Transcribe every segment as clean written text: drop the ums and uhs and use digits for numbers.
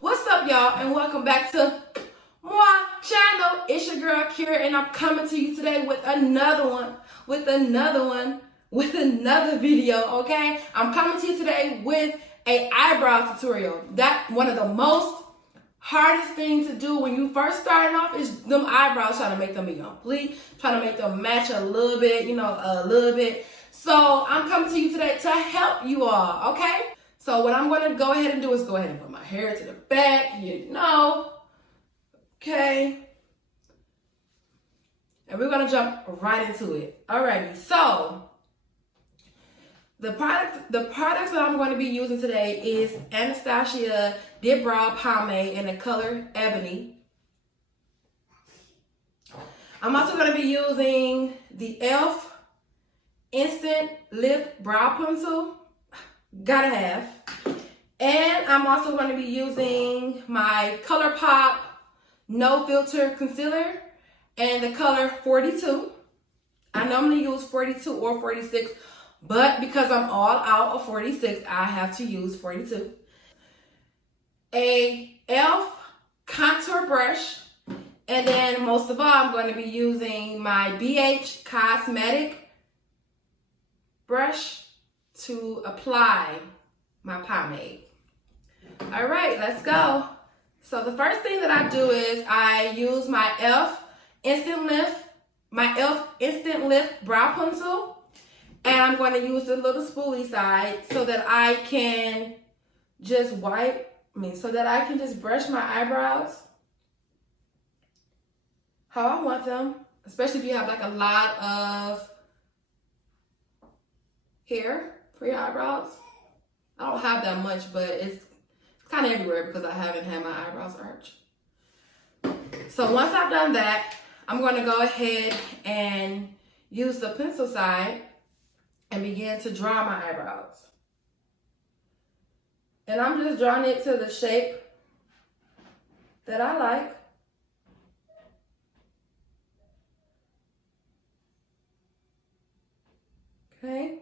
What's up, y'all, and welcome back to my channel. It's your girl Kira, and I'm coming to you today with another video. Okay, I'm coming to you today with a eyebrow tutorial. That one of the most hardest thing to do when you first starting off is them eyebrows, trying to make them be complete, trying to make them match a little bit, a little bit. So I'm coming to you today to help you all, okay? So what I'm going to go ahead and do is go ahead and put my hair to the back, okay? And we're going to jump right into it. Alrighty, so the products that I'm going to be using today is Anastasia Dip Brow Pomade in the color Ebony. I'm also going to be using the e.l.f. Instant Lift Brow Pencil. Gotta have. And I'm also going to be using my ColourPop No Filter Concealer and the color 42. I normally use 42 or 46, but because I'm all out of 46, I have to use 42. A e.l.f. contour brush, and then most of all, I'm going to be using my BH Cosmetic brush to apply my pomade. All right, let's go. So the first thing that I do is I use my e.l.f. Instant Lift Brow Pencil, and I'm going to use the little spoolie side so that I can just brush my eyebrows how I want them, especially if you have like a lot of hair for your eyebrows. I don't have that much, but it's kind of everywhere because I haven't had my eyebrows arch. So once I've done that, I'm going to go ahead and use the pencil side and begin to draw my eyebrows. And I'm just drawing it to the shape that I like. Okay.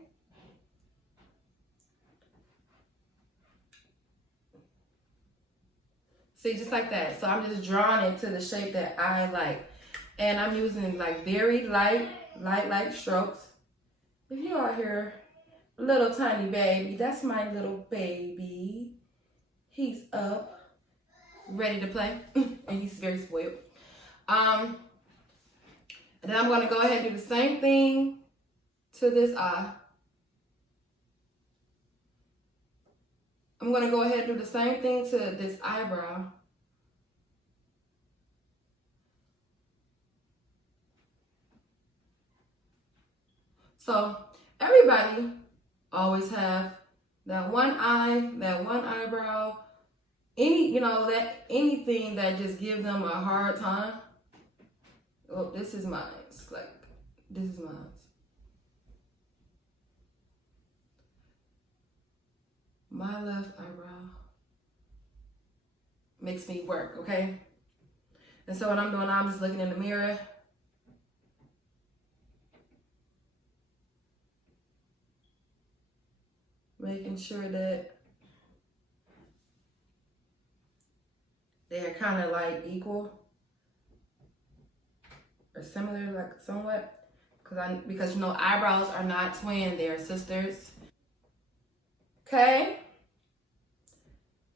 See, just like that. So I'm just drawing it to the shape that I like. And I'm using like very light strokes. If you all hear little tiny baby, that's my little baby. He's up, ready to play, and he's very spoiled. And then I'm gonna go ahead and do the same thing to this eye. I'm gonna go ahead and do the same thing to this eyebrow. So everybody always have that one eye, that one eyebrow, anything that just gives them a hard time. Oh, this is mine. This is mine. My left eyebrow makes me work, okay? And so what I'm doing now, I'm just looking in the mirror. Making sure that they're kind of like equal or similar, like somewhat, because eyebrows are not twin, they're sisters. Okay.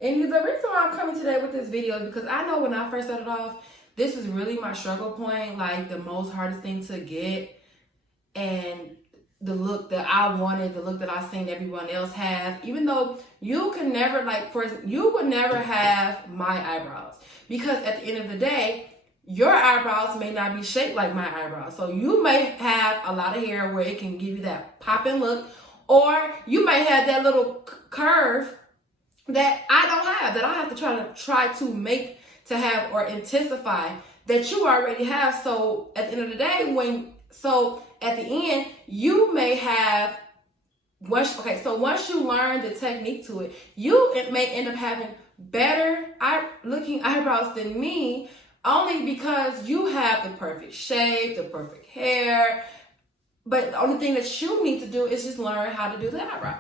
And the reason why I'm coming today with this video is because I know when I first started off, this was really my struggle point, like the most hardest thing to get, and the look that I wanted, the look that I seen everyone else have, even though you can never, you would never have my eyebrows, because at the end of the day, your eyebrows may not be shaped like my eyebrows. So you may have a lot of hair where it can give you that popping look, or you may have that little curve that I don't have, that I have to try to make to have or intensify that you already have. So at the end of the day, at the end, you may have, once you learn the technique to it, you may end up having better looking eyebrows than me, Only because you have the perfect shape, the perfect hair. But the only thing that you need to do is just learn how to do the eyebrow.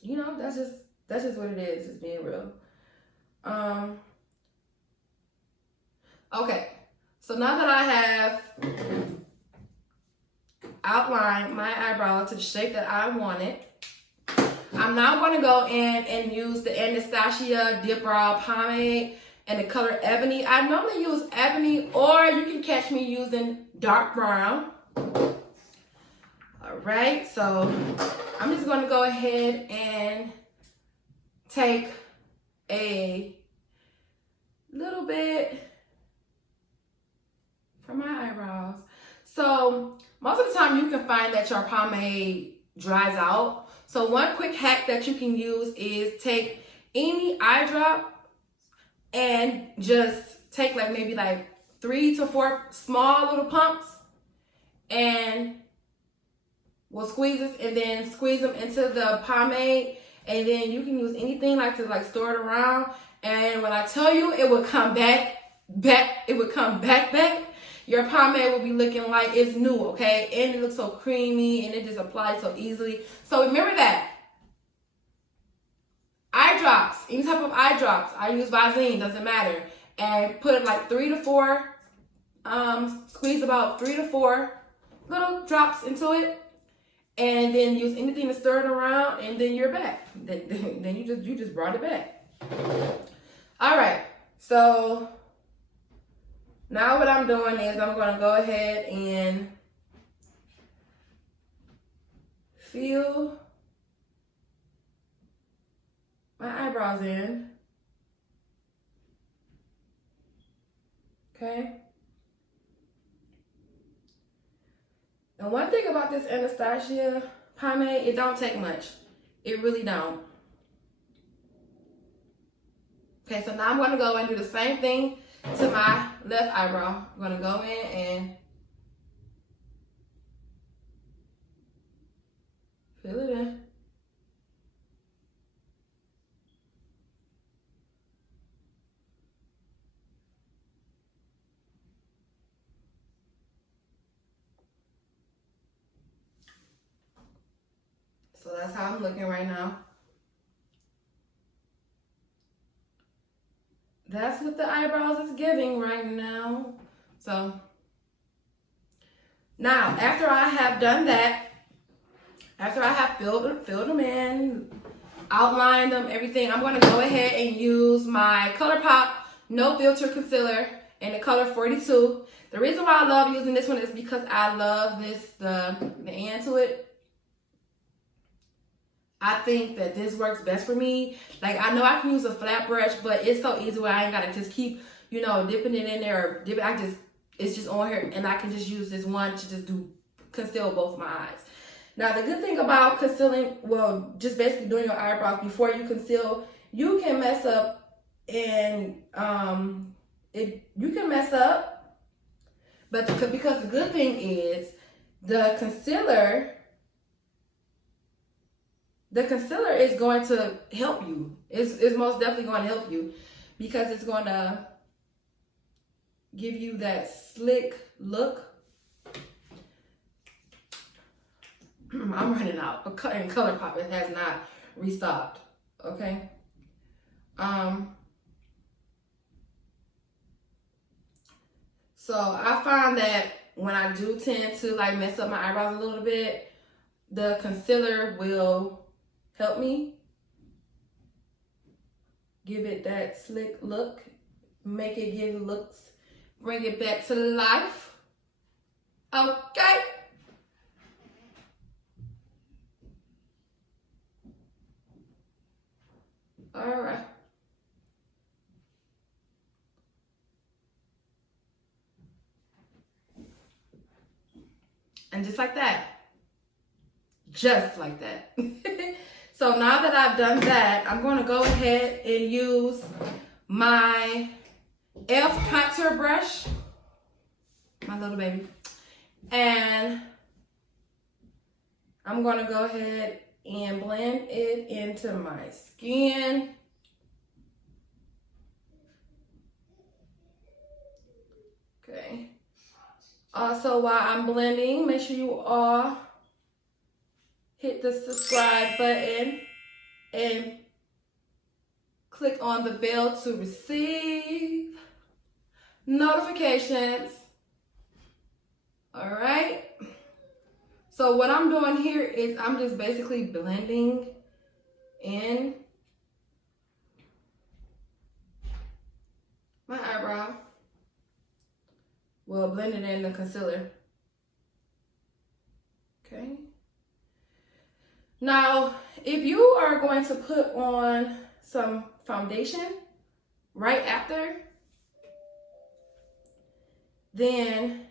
You know, that's just what it is, just being real. Okay. So now that I have outlined my eyebrow to the shape that I wanted, I'm now going to go in and use the Anastasia Dip Brow Pomade in the color Ebony. I normally use Ebony, or you can catch me using dark brown. All right, so I'm just going to go ahead and take a little bit for my eyebrows. So most of the time you can find that your pomade dries out. So one quick hack that you can use is take any eye drop and just take like maybe like 3 to 4 small little pumps, and we'll squeeze this and then squeeze them into the pomade, and then you can use anything like to like store it around. And when I tell you it will come back, it would come back. Your pomade will be looking like it's new, okay? And it looks so creamy and it just applies so easily. So remember that. Eye drops, any type of eye drops. I use Visine, doesn't matter. And put like 3 to 4, squeeze about 3 to 4 little drops into it. And then use anything to stir it around, and then you're back. Then you just brought it back. All right, so now what I'm doing is I'm going to go ahead and fill my eyebrows in. Okay. And one thing about this Anastasia pomade, it don't take much. It really don't. Okay, so now I'm going to go and do the same thing to my left eyebrow. I'm going to go in and fill it in. So that's how I'm looking right now. That's what the eyebrows is giving right now. So now, after I have done that, after I have filled them in, outlined them, everything, I'm going to go ahead and use my ColourPop No Filter Concealer in the color 42. The reason why I love using this one is because I love the end to it. I think that this works best for me. Like, I know I can use a flat brush, but it's so easy where I ain't gotta just keep, you know, dipping it in there. Or it's just on here, and I can just use this one to just conceal both my eyes. Now, the good thing about concealing, well, just basically doing your eyebrows before you conceal, you can mess up, and you can mess up, but because the good thing is the concealer is going to help you. It's most definitely going to help you, because it's going to give you that slick look. I'm running out. And ColourPop, it has not restocked. Okay. So I find that when I do tend to like mess up my eyebrows a little bit, the concealer will help me give it that slick look, make it give looks, bring it back to life. Okay. All right. And just like that. Just like that. So now that I've done that, I'm going to go ahead and use my e.l.f. contour brush, my little baby, and I'm going to go ahead and blend it into my skin. Also, while I'm blending, make sure you all hit the subscribe button and click on the bell to receive notifications. All right. So what I'm doing here is I'm just basically blending in my eyebrow. Well, blending in the concealer. Okay. Now, if you are going to put on some foundation right after, then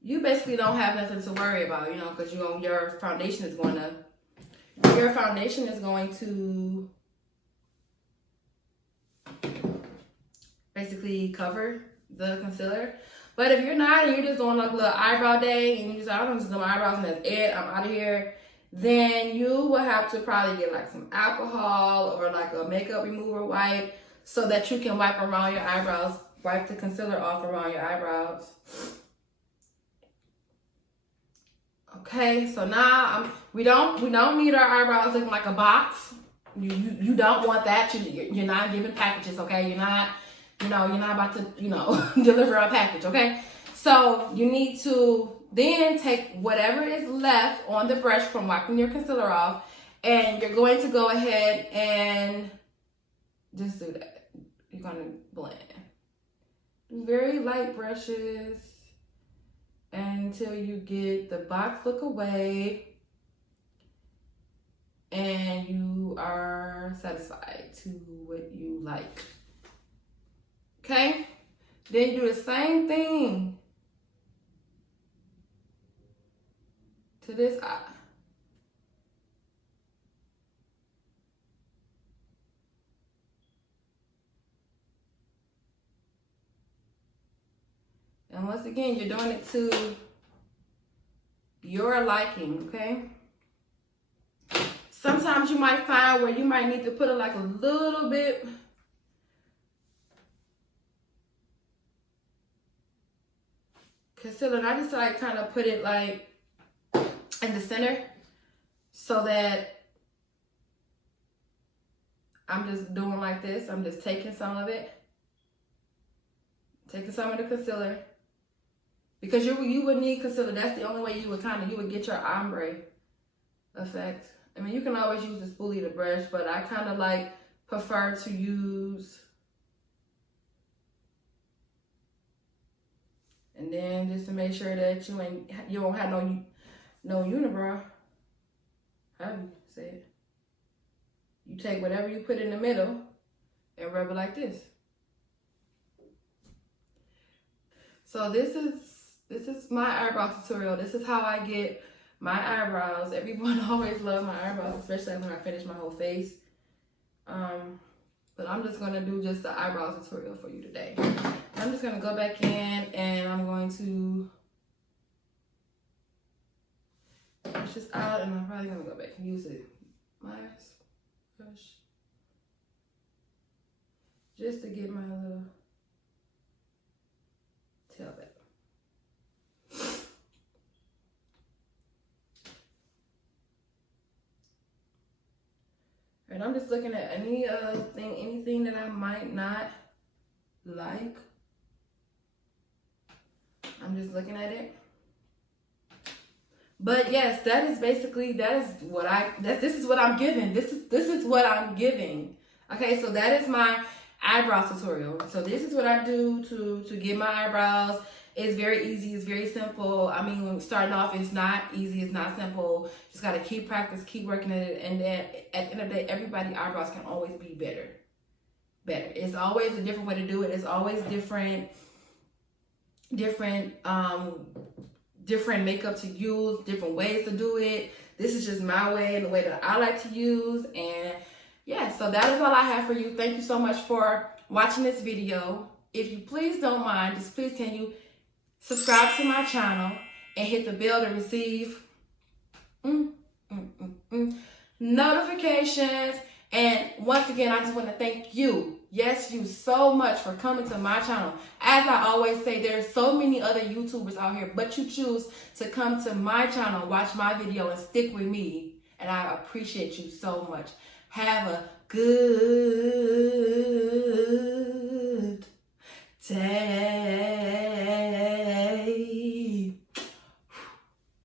you basically don't have nothing to worry about, you know, because your foundation is going to basically cover the concealer. But if you're not, and you're just doing like a little eyebrow day, and you just, I'm just doing my eyebrows and that's it, I'm out of here, then you will have to probably get like some alcohol or like a makeup remover wipe so that you can wipe around your eyebrows, wipe the concealer off around your eyebrows. Okay, so now we don't need our eyebrows looking like a box. You don't want that. You're not giving packages, okay? You're not about to, deliver a package, okay? So you need to then take whatever is left on the brush from wiping your concealer off, and you're going to go ahead and just do that. You're going to blend. Very light brushes until you get the box look away and you are satisfied to what you like. Okay? Then do the same thing to this eye. And once again, you're doing it to your liking, okay? Sometimes you might find where you might need to put it like a little bit concealer. And I just like kind of put it like in the center so that I'm just doing like this. I'm just taking some of it, taking some of the concealer. Because you would need concealer. That's the only way you would get your ombre effect. I mean, you can always use the spoolie to brush, but I kind of like prefer to use. And then just to make sure that you don't have no unibrow. How do you say it? You take whatever you put in the middle and rub it like this. So this is my eyebrow tutorial. This is how I get my eyebrows. Everyone always loves my eyebrows, especially when I finish my whole face. But I'm just gonna do just the eyebrow tutorial for you today. I'm just gonna go back in and I'm going to brush this out, and I'm probably gonna go back and use it. My brush. Just to get my little tail back. And I'm just looking at anything that I might not like. I'm just looking at it. But yes, this is what I'm giving. This is what I'm giving. Okay, so that is my eyebrow tutorial. So this is what I do to get my eyebrows. It's very easy. It's very simple. I mean, starting off, it's not easy. It's not simple. Just got to keep practice, keep working at it. And then at the end of the day, everybody's eyebrows can always be better. It's always a different way to do it. It's always different makeup to use, different ways to do it. This is just my way and the way that I like to use. And yeah, so that is all I have for you. Thank you so much for watching this video. If you please don't mind, just please can you subscribe to my channel and hit the bell to receive notifications. And once again, I just want to thank you Yes, you so much for coming to my channel. As I always say, there's so many other YouTubers out here, but you choose to come to my channel, watch my video, and stick with me. And I appreciate you so much. Have a good day.